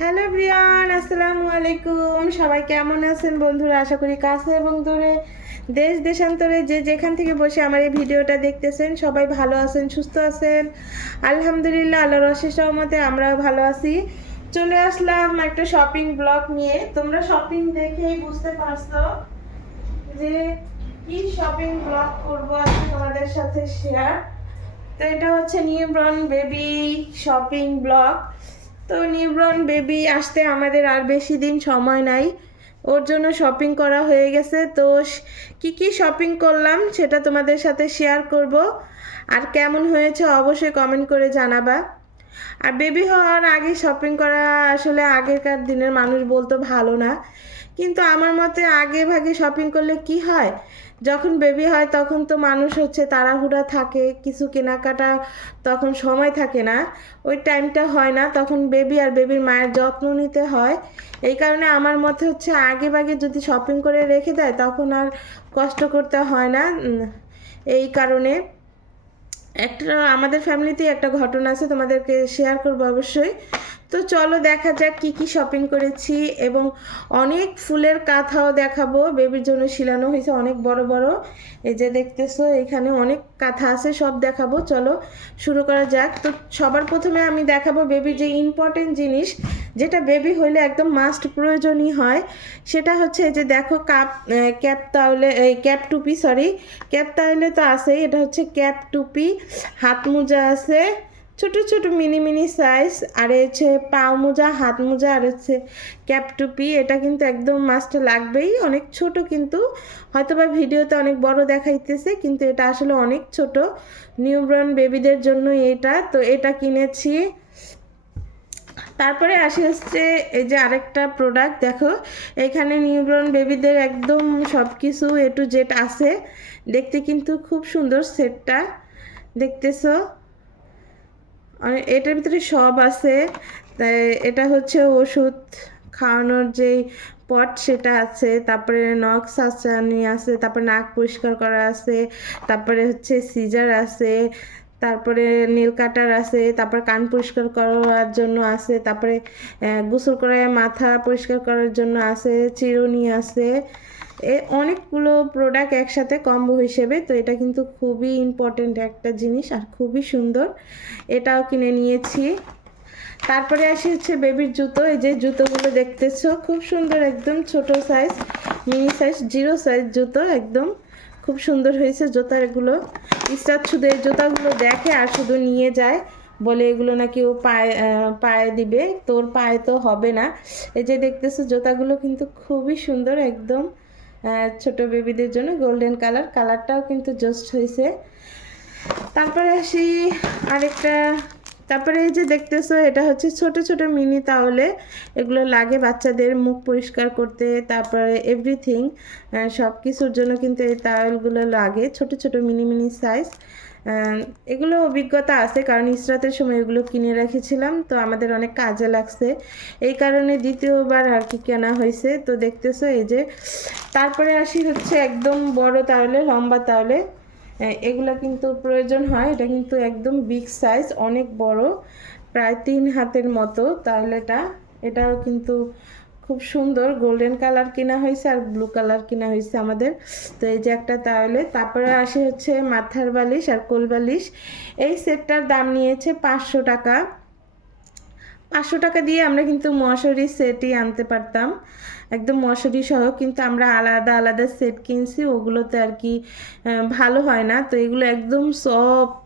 Hello Brian, আসসালামু আলাইকুম। সবাই কেমন আছেন বন্ধুরা? আশা করি কাছে এবং দূরে, দেশ দেশান্তরে যে যেখান থেকে বসে আমার এই ভিডিওটা দেখতেছেন, সবাই ভালো আছেন, সুস্থ আছেন? আলহামদুলিল্লাহ, আল্লাহর অশেষ রহমতে আমরাও ভালো আছি। চলে আসলাম একটা শপিং ব্লগ নিয়ে। তোমরা শপিং দেখেই বুঝতে পারছ যে কি শপিং ব্লগ করব আজকে তোমাদের সাথে শেয়ার তো এটা হচ্ছে new born baby shopping blog তো নিউব্রন বেবি আসতে আমাদের আর বেশি দিন সময় নাই। ওর জন্য শপিং করা হয়ে গেছে। তো কি কি শপিং করলাম সেটা তোমাদের সাথে শেয়ার করব। আর কেমন হয়েছে অবশ্যই কমেন্ট করে জানাবা। আর বেবি হওয়ার আগে শপিং করা আসলে আগেকার দিনের মানুষ বলতো ভালো না। কিন্তু আমার মতে আগে ভাগে শপিং করলে কি হয়? যখন বেবি হয় তখন তো মানুষ হচ্ছে তাড়াহুড়া থাকে, কিছু কেনাকাটা তখন সময় থাকে না। ওই টাইমটা হয় না, তখন বেবি আর বেবির মায়ের যত্ন নিতে হয়। এই কারণে আমার মতে হচ্ছে আগে ভাগে যদি শপিং করে রেখে দেয় তখন আর কষ্ট করতে হয় না। এই কারণে একটা আমাদের ফ্যামিলিতে একটা ঘটনা আছে, তোমাদেরকে শেয়ার করব অবশ্যই। তো চলো দেখা যাক কি কি শপিং করেছি এবং অনেক ফুলের কাঁথাও দেখাবো। বেবির জন্য শিলানো হয়েছে অনেক বড় বড়। এই যে দেখতেছো, এখানে অনেক কাঁথা আছে, সব দেখাবো। চলো শুরু করা যাক। তো সবার প্রথমে আমি দেখাবো বেবির যে ইম্পর্টেন্ট জিনিস, যেটা বেবি হইলে একদম মাস্ট প্রয়োজনই হয়। সেটা হচ্ছে যে দেখো কাপ ক্যাপ তাহলে এই ক্যাপ টুপি সরি ক্যাপ তাহলে তো আছেই। এটা হচ্ছে ক্যাপ টুপি, হাত মোজা আছে ছোট ছোট মিনি মিনি সাইজ আর হচ্ছে পাও মোজা, হাত মোজা, আর হচ্ছে ক্যাপ টুপি, এটা কিন্তু একদম মাস্ট লাগবেই। অনেক ছোট কিন্তু হয়তো বা ভিডিওতে অনেক বড় দেখাইতেছে, কিন্তু এটা আসলে অনেক ছোট। নিউব্রন বেবিদের জন্য এটা, তো এটা কিনেছি। তারপরে আসে হচ্ছে, এই যে আরেকটা প্রোডাক্ট দেখো, এখানে নিউব্রন বেবিদের একদম সব কিছু এ টু জেড আছে। দেখতে কিন্তু খুব সুন্দর সেটটা দেখতেছো? এটার ভিতরে সব আছে। এটা হচ্ছে ওষুধ খাওয়ানোর যেই পট সেটা আছে, তারপরে নখ সাচানি আছে, তারপরে নাক পরিষ্কার করা আছে, তারপরে হচ্ছে সিজার আছে, তারপরে নীল কাটার আছে, তারপর কান পরিষ্কার করার জন্য আছে, তারপরে গোসল করে মাথা পরিষ্কার করার জন্য আছে, চিরুনি আছে। এ অনেকগুলো প্রোডাক্ট একসাথে কম্বো হিসেবে, তো এটা কিন্তু খুবই ইম্পর্ট্যান্ট একটা জিনিস আর খুবই সুন্দর। এটাও কিনে নিয়েছি। তারপরে আসি হচ্ছে বেবির জুতো। এই যে জুতোগুলো দেখতেছো, খুব সুন্দর একদম ছোট size mini size zero size জুতো একদম। খুব সুন্দর হয়েছে জুতাগুলো ইস্তার শুধু এই জুতাগুলো দেখে আর শুধু নিয়ে যায়, বলে এগুলো নাকি ও পায়ে পায়ে দিবে। তোর পায়ে তো হবে না। এই যে দেখতেছো জুতাগুলো কিন্তু খুবই সুন্দর একদম। ছোট বেবিদের জন্য গোল্ডেন কালার কালারটাও কিন্তু জাস্ট হয়েছে তারপরে আসি আরেকটা তারপরে এই যে দেখতেছো, এটা হচ্ছে ছোট ছোট মিনি তাহলে এগুলো লাগে বাচ্চাদের মুখ পরিষ্কার করতে, তারপরে এভরিথিং সব কিছুর জন্য কিন্তু এই তাওয়েলগুলো লাগে, ছোট ছোট মিনি মিনি সাইজ এগুলো অভিজ্ঞতা আছে, কারণ ইসরাতের সময় এগুলো কিনে রেখেছিলাম, তো আমাদের অনেক কাজে লাগছে। এই কারণে দ্বিতীয়বার আর কি কেনা হয়েছে। তো দেখতেছো এই যে, তারপরে আসি হচ্ছে একদম বড় তাহলে লম্বা তাহলে এগুলো কিন্তু প্রয়োজন হয়। এটা কিন্তু একদম বিগ সাইজ অনেক বড়, প্রায় তিন হাতের মতো। তাহলে এটা, এটাও কিন্তু খুব সুন্দর। গোল্ডেন কালার কেনা হয়েছে আর ব্লু কালার কেনা হয়েছে আমাদের। তো এই যে একটা তাহলে, তারপরে আসে হচ্ছে মাথার বালিশ আর কোল বালিশ। এই সেটটার দাম নিয়েছে পাঁচশো টাকা। পাঁচশো টাকা দিয়ে আমরা কিন্তু মশারি সেটই আনতে পারতাম। একদম মশারি সহ কিন্তু আমরা আলাদা আলাদা সেট কিনছি, ওগুলোতে আর কি ভালো হয় না। তো এগুলো একদম সফট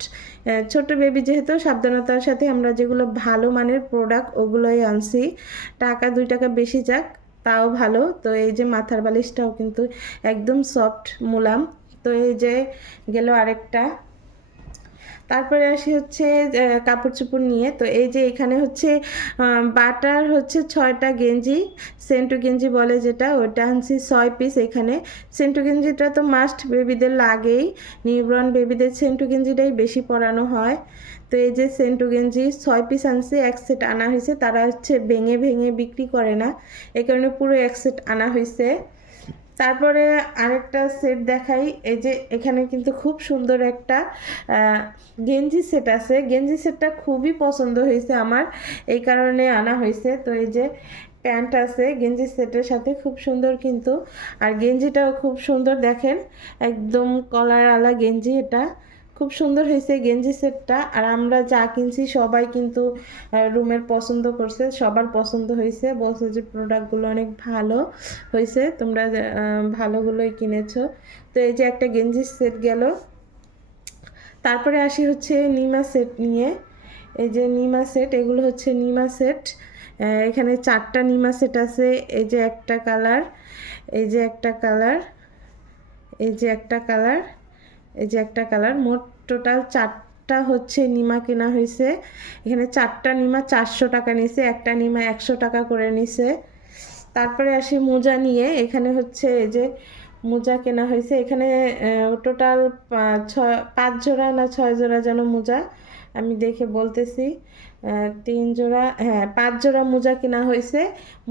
ছোট বেবি যেহেতু, সাবধানতার সাথে আমরা যেগুলো ভালো মানের প্রোডাক্ট ওগুলোই আনছি। টাকা, দুই টাকা বেশি যাক, তাও ভালো। তো এই যে মাথার বালিশটাও কিন্তু একদম সফট মুলাম। তো এই যে গেল আরেকটা। তারপরে আসি হচ্ছে কাপড় চোপড় নিয়ে। তো এই যে এখানে হচ্ছে বাটার হচ্ছে ছয়টা গেঞ্জি, সেন্টু গেঞ্জি বলে যেটা, ওটা আনছি ছয় পিস এখানে। সেন্টু গেঞ্জিটা তো মাস্ট বেবিদের লাগেই। নিউব্রন বেবিদের সেন্টু গেঞ্জিটাই বেশি পরানো হয়। তো এই যে সেন্টু গেঞ্জি, ছয় পিস আনছে, এক সেট আনা হয়েছে। তারা হচ্ছে ভেঙে ভেঙে বিক্রি করে না। এই কারণে পুরো এক সেট আনা হয়েছে। তারপরে আরেকটা সেট দেখাই। এই যে এখানে কিন্তু খুব সুন্দর একটা গেঞ্জি সেট আছে। গেঞ্জি সেটটা খুবই পছন্দ হয়েছে আমার। এই কারণে আনা হয়েছে। তো এই যে প্যান্ট আছে, গেঞ্জি সেটের সাথে খুব সুন্দর কিন্তু। আর গেঞ্জিটাও খুব সুন্দর দেখেন। একদম কলার আলা গেঞ্জি এটা। খুব সুন্দর হয়েছে গেঞ্জি সেটটা। আর আমরা যা কিনছি সবাই কিন্তু রুমের পছন্দ করছে, সবার পছন্দ হয়েছে। বলছে যে প্রোডাক্টগুলো অনেক ভালো হয়েছে, তোমরা ভালোগুলোই কিনেছো। তো এই যে একটা গেঞ্জি সেট গেল। তারপরে আসি হচ্ছে নিমা সেট নিয়ে। এই যে নিমা সেট, এগুলো হচ্ছে নিমা সেট। এখানে চারটা নিমা সেট আছে। এই যে একটা কালার, এই যে একটা কালার, এই যে একটা কালার। এই যে একটা কালার, মোট টোটাল চারটা হচ্ছে নিমা কেনা হয়েছে এখানে চারটা নিমা চারশো টাকা নিছে, একটা নিমা একশো টাকা করে নিছে। তারপরে আসি মোজা নিয়ে, এখানে হচ্ছে এই যে মোজা কেনা হয়েছে এখানে টোটাল ছ পাঁচ জোড়া না ছয় জোড়া যেন মোজা, আমি দেখে বলতেছি। তিন জোড়া হ্যাঁ পাঁচ জোড়া মোজা কেনা হয়েছে।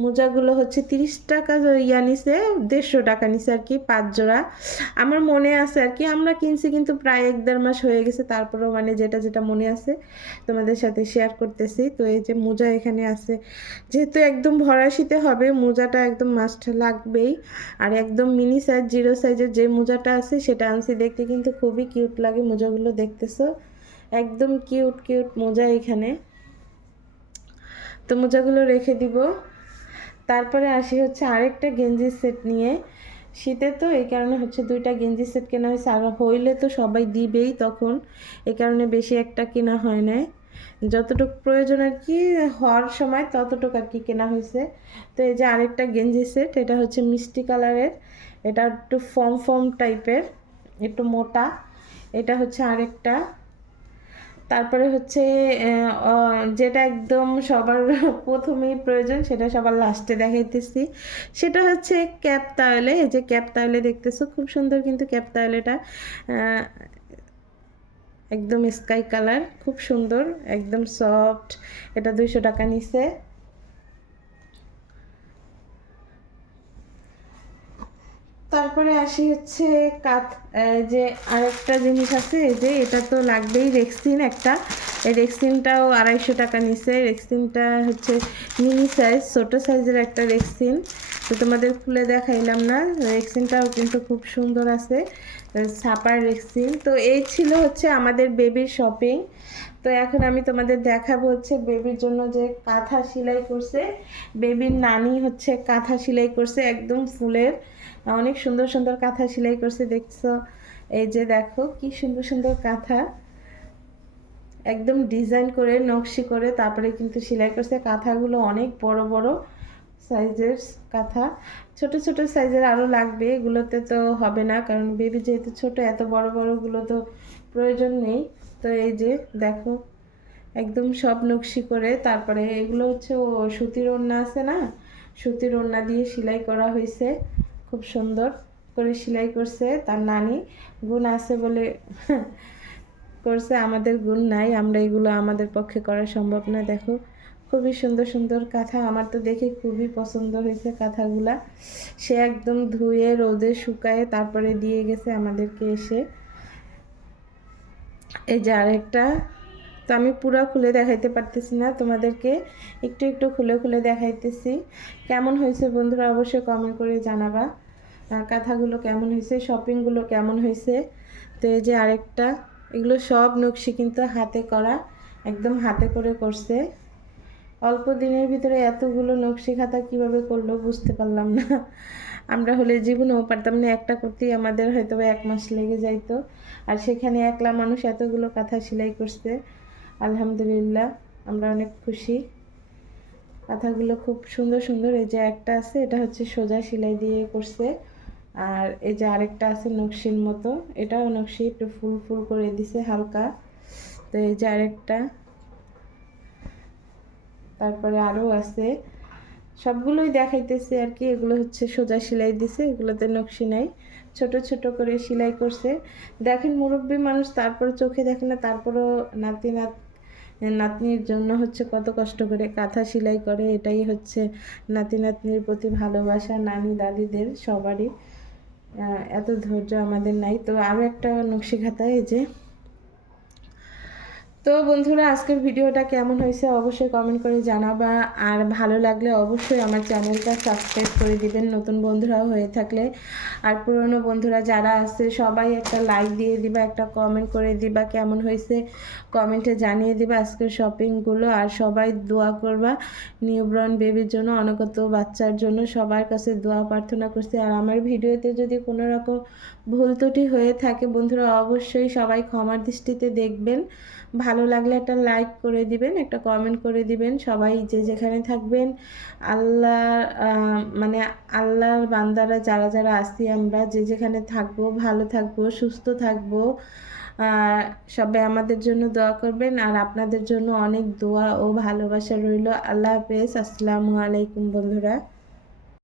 মোজাগুলো হচ্ছে তিরিশ টাকা ইয়া নিছে, দেড়শো টাকা নিছে আর কি, পাঁচ জোড়া। আমার মনে আছে আর কি, আমরা কিনছি কিন্তু প্রায় এক দেড় মাস হয়ে গেছে, তারপরেও মানে যেটা যেটা মনে আছে তোমাদের সাথে শেয়ার করতেছি। তো এই যে মোজা এখানে আছে, যেহেতু একদম ভরা শীতে হবে, মোজাটা একদম মাস্ট লাগবেই। আর একদম মিনি সাইজ জিরো সাইজের যে মোজাটা আছে, সেটা আনছি দেখতে কিন্তু খুবই কিউট লাগে মোজাগুলো দেখতেছো। একদম কিউট কিউট মোজা এখানে। তো মোজাগুলো রেখে দিব। তারপরে আসি হচ্ছে আরেকটা গেঞ্জি সেট নিয়ে। শীতে তো এই কারণে হচ্ছে দুইটা গেঞ্জি সেট কেনা হয়েছে। আর হইলে তো সবাই দিবেই তখন। এই কারণে বেশি একটা কেনা হয় নাই। যতটুকু প্রয়োজন আর কি হওয়ার সময় ততটুকু আর কি কেনা হয়েছে। তো এই যে আরেকটা গেঞ্জি সেট, এটা হচ্ছে মিষ্টি কালারের। এটা একটু ফর্ম ফর্ম টাইপের, একটু মোটা। এটা হচ্ছে আরেকটা। তারপরে হচ্ছে যেটা একদম সবার প্রথমেই প্রয়োজন সেটা সবার লাস্টে দেখাইতেছি। সেটা হচ্ছে ক্যাপ তাওলে এই যে ক্যাপ তাওলে দেখতেছো, খুব সুন্দর কিন্তু ক্যাপ তাওলেটা একদম স্কাই কালার খুব সুন্দর, একদম সফট এটা দুইশো টাকা নিছে। তারপরে আসি হচ্ছে কাত যে আরেকটা জিনিস আছে যে এটা তো লাগবেই রেক্সিন একটা। এই রেক্সিনটাও আড়াইশো টাকা নিছে। রেক্সিনটা হচ্ছে মিনি সাইজ ছোটো সাইজের একটা রেক্সিন তো তোমাদের খুলে দেখাইলাম না রেক্সিনটাও কিন্তু খুব সুন্দর আছে ছাপার রেক্সিন তো এই ছিল হচ্ছে আমাদের বেবির শপিং তো এখন আমি তোমাদের দেখাবো হচ্ছে বেবির জন্য যে কাঁথা সেলাই করছে। বেবির নানি হচ্ছে কাঁথা সেলাই করছে একদম ফুলের। অনেক সুন্দর সুন্দর কাঁথা সেলাই করছে, দেখছ? এই যে দেখো, কি সুন্দর সুন্দর কাঁথা। একদম ডিজাইন করে, নকশি করে, তারপরে কিন্তু সেলাই করছে। কাঁথাগুলো অনেক বড় বড়। সাইজের কাঁথা। ছোট ছোট সাইজের আরও লাগবে, এগুলোতে তো হবে না, কারণ বেবি যেহেতু ছোট, এত বড় বড়গুলো তো প্রয়োজন নেই। তো এই যে দেখো, একদম সব নকশি করে, তারপরে এগুলো হচ্ছে ও সুতির ওড়না আছে না? সুতির ওড়না দিয়ে সেলাই করা হয়েছে, খুব সুন্দর করে সেলাই করছে তার নানি। গুণ আছে বলে করছে, আমাদের গুণ নাই, আমরা এগুলো আমাদের পক্ষে করা সম্ভব না, দেখো। খুবই সুন্দর সুন্দর কাঁথা। আমার তো দেখে খুবই পছন্দ হয়েছে কাঁথাগুলা। সে একদম ধুয়ে, রোদে শুকায়ে তারপরে দিয়ে গেছে আমাদেরকে এসে। এই যে আরেকটা। তো আমি পুরো খুলে দেখাইতে পারতেছি না তোমাদেরকে। একটু একটু খুলে খুলে দেখাইতেছি। কেমন হয়েছে বন্ধুরা? অবশ্যই কমেন্ট করে জানাবা। কাঁথাগুলো কেমন হয়েছে? শপিংগুলো কেমন হয়েছে? তো এই যে আরেকটা। এগুলো সব নকশি কিন্তু হাতে করা। একদম হাতে করে করছে। অল্প দিনের ভিতরে এতগুলো নকশি খাতা কীভাবে করল বুঝতে পারলাম না। আমরা হলে জীবনেও পারতাম না, একটা করতেই আমাদের হয়তো এক মাস লেগে যাইতো। আর সেখানে একলা মানুষ এতগুলো কাঁথা সেলাই করছে, আলহামদুলিল্লাহ আমরা অনেক খুশি। কাঁথাগুলো খুব সুন্দর সুন্দর, এই যে একটা আছে, এটা হচ্ছে সোজা সেলাই দিয়ে করছে। আর এই যে আরেকটা আছে নকশির মতো, এটাও নকশি একটু ফুল ফুল করে দিছে হালকা। তো এই যে আরেকটা তারপরে আরও আছে। সবগুলোই দেখাইতেছে আর কি। এগুলো হচ্ছে সোজা সেলাই দিছে, এগুলোতে নকশি নাই। ছোট ছোট করে সেলাই করছে। দেখেন মুরব্বী মানুষ তারপরে চোখে দেখে না, তারপরও নাতি নাত, নাতনির জন্য হচ্ছে কত কষ্ট করে কাঁথা সেলাই করে। এটাই হচ্ছে নাতি নাতনির প্রতি ভালোবাসা, নানি দাদিদের সবারই। এত ধৈর্য আমাদের নাই। তো আরও একটা নকশি খাতা এই যে। তো বন্ধুরা, আজকের ভিডিওটা কেমন হয়েছে অবশ্যই কমেন্ট করে জানাবা। আর ভালো লাগলে অবশ্যই আমার চ্যানেলটা সাবস্ক্রাইব করে দিবেন নতুন বন্ধুরাও হয়ে থাকলে। আর পুরনো বন্ধুরা যারা আছে, সবাই একটা লাইক দিয়ে দিবা, একটা কমেন্ট করে দিবা কেমন হয়েছে। কমেন্টে জানিয়ে দিবা আজকের শপিংগুলো আর সবাই দোয়া করবা নিউব্রন বেবির জন্য, অনগত বাচ্চার জন্য সবার কাছে দোয়া প্রার্থনা করছি। আর আমার ভিডিওতে যদি কোনো রকম ভুল ত্রুটি হয়ে থাকে বন্ধুরা, অবশ্যই সবাই ক্ষমার দৃষ্টিতে দেখবেন। ভালো লাগলে একটা লাইক করে দিবেন, একটা কমেন্ট করে দিবেন। সবাই যে যেখানে থাকবেন, আল্লাহ মানে আল্লাহর বান্দারা যারা যারা আছি আমরা, যে যেখানে থাকব, ভালো থাকব, সুস্থ থাকব, আর সবাই আমাদের জন্য দোয়া করবেন। আর আপনাদের জন্য অনেক দোয়া ও ভালোবাসা রইল। আল্লাহ হাফেজ। আসসালামু আলাইকুম বন্ধুরা।